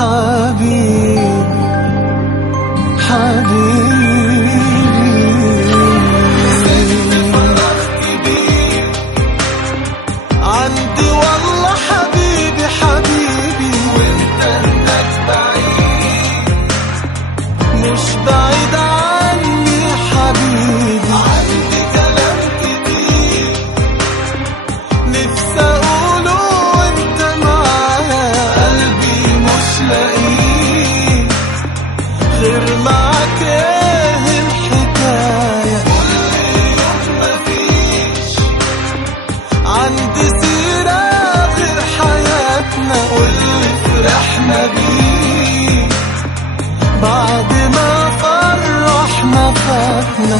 حبيبي حبيبي. عندي والله حبيبي حبيبي، وانت هناك بعيد مش بعيد عني حبيبي. عندي كلام كتير نفسي اقوله وانت معايا، قلبي مش لاقيه غير معاك. ايه الحكاية؟ كل يوم مفيش عندي سيرة غير حياتنا واللي فرحنا بيه بعد ما فرحنا فاتنا.